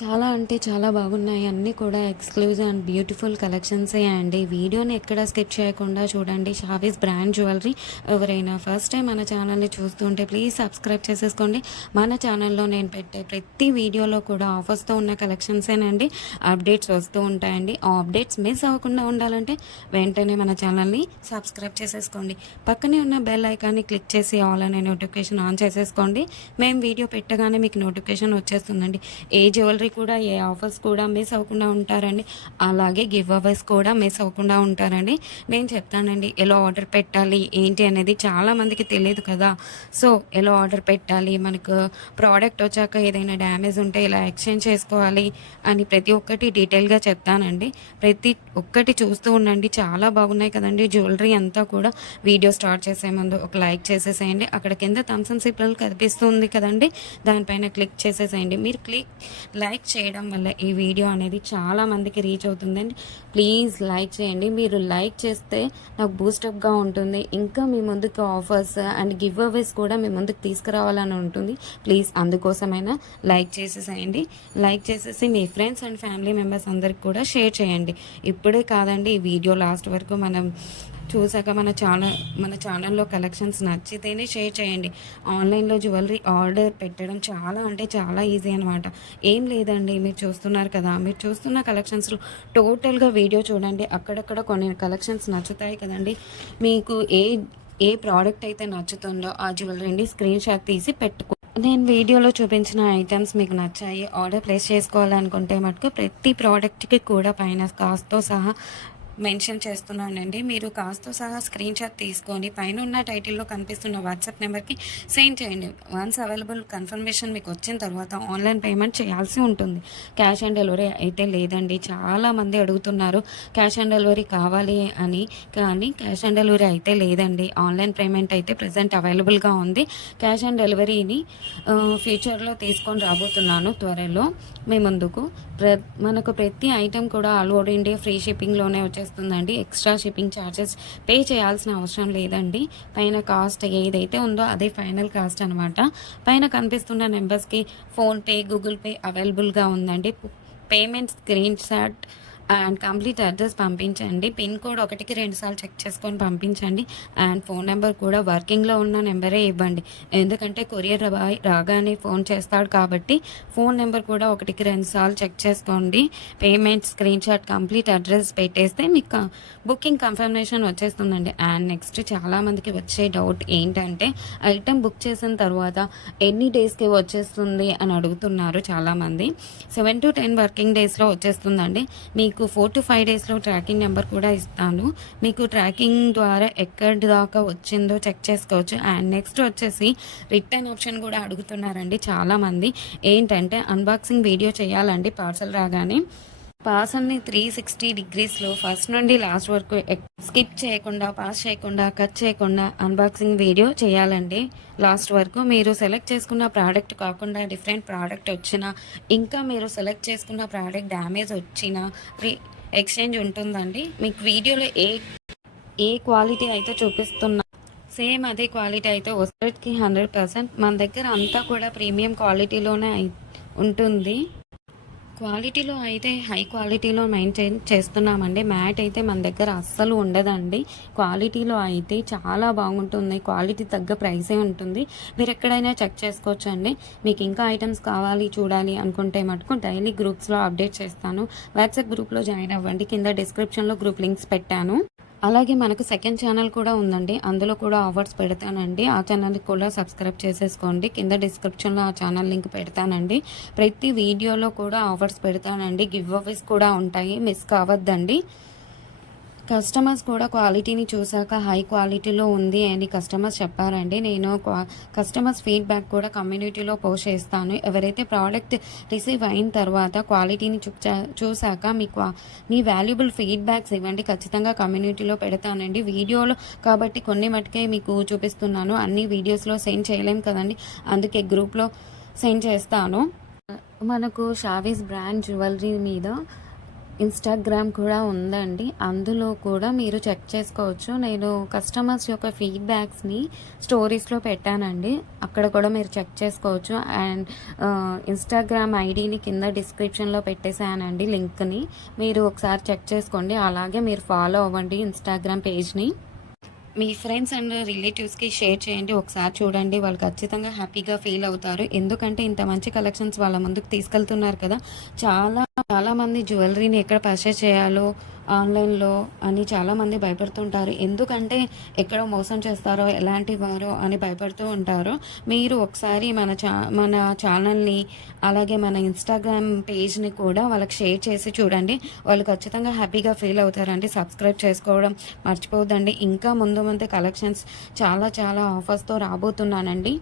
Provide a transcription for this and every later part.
చాలా అంటే చాలా బాగున్నాయి. అన్నీ కూడా ఎక్స్‌క్లూజివ్ అండ్ బ్యూటిఫుల్ కలెక్షన్సే అండి. వీడియోని ఎక్కడ స్కిప్ చేయకుండా చూడండి. Shavis brand jewellery. ఎవరైనా ఫస్ట్ టైం మన ఛానల్‌ని చూస్తుంటే ప్లీజ్ సబ్స్క్రైబ్ చేసేసుకోండి. మన ఛానల్‌లో నేను పెట్టే ప్రతి వీడియోలో కూడా ఆఫర్స్‌తో ఉన్న కలెక్షన్సేనండి అప్డేట్స్ వస్తూ ఉంటాయండి. ఆ అప్డేట్స్ మిస్ అవ్వకుండా ఉండాలంటే వెంటనే మన ఛానల్‌ని సబ్స్క్రైబ్ చేసేసుకోండి. పక్కనే ఉన్న బెల్ ఐకాన్ని క్లిక్ చేసి ఆల్ అనే నోటిఫికేషన్ ఆన్ చేసేసుకోండి. మేము వీడియో పెట్టగానే మీకు నోటిఫికేషన్ వచ్చేస్తుందండి. ఏ జ్యువెలరీ కూడా ఏ ఆఫర్స్ కూడా మిస్ అవ్వకుండా ఉంటారండి. అలాగే గివ్ అవేస్ కూడా మిస్ అవ్వకుండా ఉంటారండి. నేను చెప్తానండి ఎలా ఆర్డర్ పెట్టాలి ఏంటి అనేది చాలామందికి తెలియదు కదా. సో ఎలా ఆర్డర్ పెట్టాలి, మనకు ప్రోడక్ట్ వచ్చాక ఏదైనా డ్యామేజ్ ఉంటే ఎలా ఎక్స్చేంజ్ చేసుకోవాలి అని ప్రతి ఒక్కటి డీటెయిల్గా చెప్తానండి. ప్రతి ఒక్కటి చూస్తూ ఉండండి. చాలా బాగున్నాయి కదండి జ్యువెలరీ అంతా కూడా. వీడియో స్టార్ట్ చేసే ముందు ఒక లైక్ చేసేసేయండి. అక్కడ కింద థమ్స్ అప్ సింబల్ కనిపిస్తుంది కదండి, దానిపైన క్లిక్ చేసేసేయండి. మీరు లైక్ చేయడం వల్ల ఈ వీడియో అనేది చాలా మందికి రీచ్ అవుతుందండి. ప్లీజ్ లైక్ చేయండి. మీరు లైక్ చేస్తే నాకు బూస్టప్గా ఉంటుంది. ఇంకా మీ ముందుకు ఆఫర్స్ అండ్ గివ్ అవేస్ కూడా మీ ముందుకు తీసుకురావాలని ఉంటుంది. ప్లీజ్ అందుకోసమైనా లైక్ చేసేసేయండి. లైక్ చేసేసి మీ ఫ్రెండ్స్ అండ్ ఫ్యామిలీ మెంబర్స్ అందరికి కూడా షేర్ చేయండి. ఇప్పుడే కాదండి, ఈ వీడియో లాస్ట్ వరకు మనం చూసాక మన ఛానల్లో కలెక్షన్స్ నచ్చితేనే షేర్ చేయండి. ఆన్లైన్లో జ్యువెలరీ ఆర్డర్ పెట్టడం చాలా అంటే చాలా ఈజీ అనమాట. ఏం లేదండి, మీరు చూస్తున్నారు కదా, మీరు చూస్తున్న కలెక్షన్స్లో టోటల్గా వీడియో చూడండి. అక్కడక్కడ కొన్ని కలెక్షన్స్ నచ్చుతాయి కదండి. మీకు ఏ ప్రోడక్ట్ అయితే నచ్చుతుందో ఆ జ్యువెలరీని స్క్రీన్ షాట్ తీసి పెట్టుకో. నేను వీడియోలో చూపించిన ఐటమ్స్ మీకు నచ్చాయి, ఆర్డర్ ప్లేస్ చేసుకోవాలనుకుంటే మటుకు ప్రతి ప్రోడక్ట్కి కూడా పైన కాస్ట్తో సహా మెన్షన్ చేస్తున్నానండి. మీరు కాస్ట్తో సహా స్క్రీన్ షాట్ తీసుకొని పైన ఉన్న టైటిల్లో కనిపిస్తున్న వాట్సాప్ నెంబర్కి సెండ్ చేయండి. వన్స్ అవైలబుల్ కన్ఫర్మేషన్ మీకు వచ్చిన తర్వాత ఆన్లైన్ పేమెంట్ చేయాల్సి ఉంటుంది. క్యాష్ ఆన్ డెలివరీ అయితే లేదండి. చాలామంది అడుగుతున్నారు క్యాష్ ఆన్ డెలివరీ కావాలి అని, కానీ క్యాష్ ఆన్ డెలివరీ అయితే లేదండి. ఆన్లైన్ పేమెంట్ అయితే ప్రజెంట్ అవైలబుల్గా ఉంది. క్యాష్ ఆన్ డెలివరీని ఫ్యూచర్లో తీసుకొని రాబోతున్నాను త్వరలో మీ ముందుకు. మనకు ప్రతి ఐటెం కూడా ఆల్ ఓవర్ ఇండియా ఫ్రీ షిప్పింగ్లోనే వచ్చేస్తుందండి. ఎక్స్ట్రా షిప్పింగ్ ఛార్జెస్ పే చేయాల్సిన అవసరం లేదండి. పైన కాస్ట్ ఏదైతే ఉందో అదే ఫైనల్ కాస్ట్ అనమాట. పైన కనిపిస్తున్న నెంబర్స్కి ఫోన్పే, గూగుల్ పే అవైలబుల్గా ఉందండి. Payment screen shot and complete address పంపించండి. పిన్ కోడ్ 1కి 2 సార్లు చెక్ చేసుకొని పంపించండి. అండ్ ఫోన్ నెంబర్ కూడా వర్కింగ్లో ఉన్న నెంబరే ఇవ్వండి. ఎందుకంటే కొరియర్ బాయ్ రాగానే ఫోన్ చేస్తాడు కాబట్టి ఫోన్ నెంబర్ కూడా 1కి 2 సార్లు చెక్ చేసుకోండి. Payment screen shot complete address పెట్టేస్తే మీకు బుకింగ్ కన్ఫర్మేషన్ వచ్చేస్తుందండి. అండ్ నెక్స్ట్ చాలామందికి వచ్చే డౌట్ ఏంటంటే ఐటెం బుక్ చేసిన తర్వాత ఎన్ని డేస్కి వచ్చేస్తుంది అని అడుగుతున్నారు చాలామంది. 7 to 10 వర్కింగ్ డేస్లో వచ్చేస్తుందండి. మీకు 4 to 5 డేస్లో ట్రాకింగ్ నెంబర్ కూడా ఇస్తాను. మీకు ట్రాకింగ్ ద్వారా ఎక్కడి దాకా వచ్చిందో చెక్ చేసుకోవచ్చు. అండ్ నెక్స్ట్ వచ్చేసి రిటర్న్ ఆప్షన్ కూడా అడుగుతున్నారండి చాలామంది. ఏంటంటే అన్బాక్సింగ్ వీడియో చేయాలండి పార్సల్ రాగానే. పార్సల్ని 360 డిగ్రీస్లో ఫస్ట్ నుండి లాస్ట్ వరకు స్కిప్ చేయకుండా, పాస్ చేయకుండా, కట్ చేయకుండా అన్బాక్సింగ్ వీడియో చేయాలండి లాస్ట్ వరకు. మీరు సెలెక్ట్ చేసుకున్న ప్రోడక్ట్ కాకుండా డిఫరెంట్ ప్రోడక్ట్ వచ్చినా, ఇంకా మీరు సెలెక్ట్ చేసుకున్న ప్రోడక్ట్ డ్యామేజ్ వచ్చినా ఎక్స్చేంజ్ ఉంటుందండి. మీకు వీడియోలో ఏ క్వాలిటీ అయితే చూపిస్తున్నా సేమ్ అదే క్వాలిటీ అయితే వస్తుంది 100%. మన దగ్గర అంతా కూడా ప్రీమియం క్వాలిటీలోనే ఉంటుంది. క్వాలిటీలో అయితే హై క్వాలిటీలో మెయింటైన్ చేస్తున్నామండి. మ్యాట్ అయితే మన దగ్గర అస్సలు ఉండదండి. క్వాలిటీలో అయితే చాలా బాగుంటుంది. క్వాలిటీ తగ్గ ప్రైసే ఉంటుంది. మీరు ఎక్కడైనా చెక్ చేసుకోవచ్చు అండి. మీకు ఇంకా ఐటమ్స్ కావాలి చూడాలి అనుకుంటే మటుకు డైలీ గ్రూప్స్లో అప్డేట్ చేస్తాను. వాట్సాప్ గ్రూప్లో జాయిన్ అవ్వండి. కింద డిస్క్రిప్షన్లో గ్రూప్ లింక్స్ పెట్టాను. అలాగే మనకు సెకండ్ ఛానల్ కూడా ఉందండి. అందులో కూడా ఆఫర్స్ పెడతానండి. ఆ ఛానల్కి కూడా సబ్స్క్రైబ్ చేసేసుకోండి. కింద డిస్క్రిప్షన్లో ఆ ఛానల్ లింక్ పెడతానండి. ప్రతి వీడియోలో కూడా ఆఫర్స్ పెడతానండి. గివ్ అవేస్ కూడా ఉంటాయి, మిస్ కావద్దండి. కస్టమర్స్ కూడా క్వాలిటీని చూసాక హై క్వాలిటీలో ఉంది అని కస్టమర్స్ చెప్పారండి. నేను కస్టమర్స్ ఫీడ్బ్యాక్ కూడా కమ్యూనిటీలో పోస్ట్ చేస్తాను. ఎవరైతే ప్రోడక్ట్ రిసీవ్ అయిన తర్వాత క్వాలిటీని చూసాక మీ వాల్యుబుల్ ఫీడ్బ్యాక్స్ ఇవ్వండి. ఖచ్చితంగా కమ్యూనిటీలో పెడతానండి. వీడియోలో కాబట్టి కొన్ని మటుకే మీకు చూపిస్తున్నాను. అన్ని వీడియోస్లో సెండ్ చేయలేం కదండి, అందుకే గ్రూప్లో సెండ్ చేస్తాను. మనకు షావీస్ బ్రాండ్ జ్యువెలరీ మీద ఇన్‌స్టాగ్రామ్ కూడా ఉందండి. అందులో కూడా మీరు చెక్ చేసుకోవచ్చు. నేను కస్టమర్స్ యొక్క ఫీడ్‌బ్యాక్స్‌ని స్టోరీస్‌లో పెట్టానండి. అక్కడ కూడా మీరు చెక్ చేసుకోవచ్చు. అండ్ ఇన్‌స్టాగ్రామ్ ఐడీని కింద డిస్క్రిప్షన్‌లో పెట్టేసానండి లింక్‌ని. మీరు ఒకసారి చెక్ చేసుకోండి. అలాగే మీరు ఫాలో అవ్వండి ఇన్‌స్టాగ్రామ్ పేజ్‌ని. మీ ఫ్రెండ్స్ అండ్ రిలేటివ్స్‌కి షేర్ చేయండి. ఒకసారి చూడండి. వాళ్ళు ఖచ్చితంగా హ్యాపీగా ఫీల్ అవుతారు. ఎందుకంటే ఇంత మంచి కలెక్షన్స్ వాళ్ళ ముందుకు తీసుకెళ్తున్నారు కదా! చాలా చాలామంది జ్యువెలరీని ఎక్కడ పర్చేస్ చేయాలో ఆన్‌లైన్‌లో అని చాలామంది భయపడుతుంటారు. ఎందుకంటే ఎక్కడ మోసం చేస్తారో, ఎలాంటి వారో అని భయపడుతూ ఉంటారు. మీరు ఒకసారి మన ఛానల్‌ని అలాగే మన ఇన్‌స్టాగ్రామ్ పేజ్‌ని కూడా వాళ్ళకి షేర్ చేసి చూడండి. వాళ్ళు ఖచ్చితంగా హ్యాపీగా ఫీల్ అవుతారండి. సబ్స్క్రైబ్ చేసుకోవడం మర్చిపోవద్దండి. ఇంకా ముందు ముందు కలెక్షన్స్ చాలా చాలా ఆఫర్స్‌తో రాబోతున్నానండి.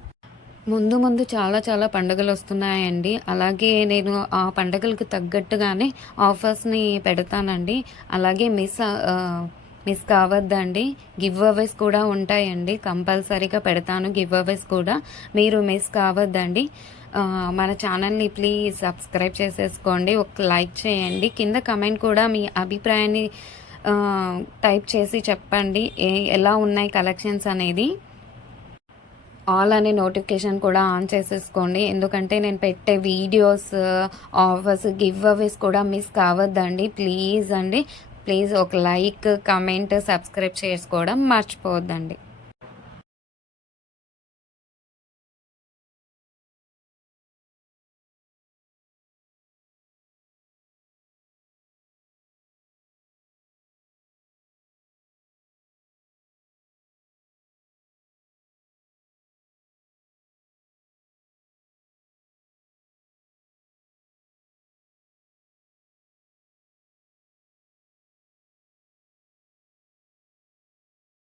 ముందు చాలా చాలా పండుగలొస్తున్నాయండి. అలాగే నేను ఆ పండగలకు తగ్గట్టుగానే ఆఫర్స్‌ని పెడతానండి. అలాగే మిస్ కావద్దండి. గివ్ అవేస్ కూడా ఉంటాయండి. కంపల్సరీగా పెడతాను గివ్ అవేస్ కూడా. మీరు మిస్ కావద్దండి. మన ఛానల్‌ని ప్లీజ్ సబ్స్క్రైబ్ చేసేసుకోండి. ఒక లైక్ చేయండి. కింద కమెంట్ కూడా మీ అభిప్రాయాన్ని టైప్ చేసి చెప్పండి. ఎలా ఉన్నాయి కలెక్షన్స్ అనేది. ఆల్ అనే నోటిఫికేషన్ కూడా ఆన్ చేసేసుకోండి. ఎందుకంటే నేను పెట్టే వీడియోస్, ఆఫర్స్, గివ్ అవేస్ కూడా మిస్ కావద్దండి. ప్లీజ్ అండి. ప్లీజ్ ఒక లైక్, కమెంట్, సబ్స్క్రైబ్ చేసుకోవడం మర్చిపోవద్దండి.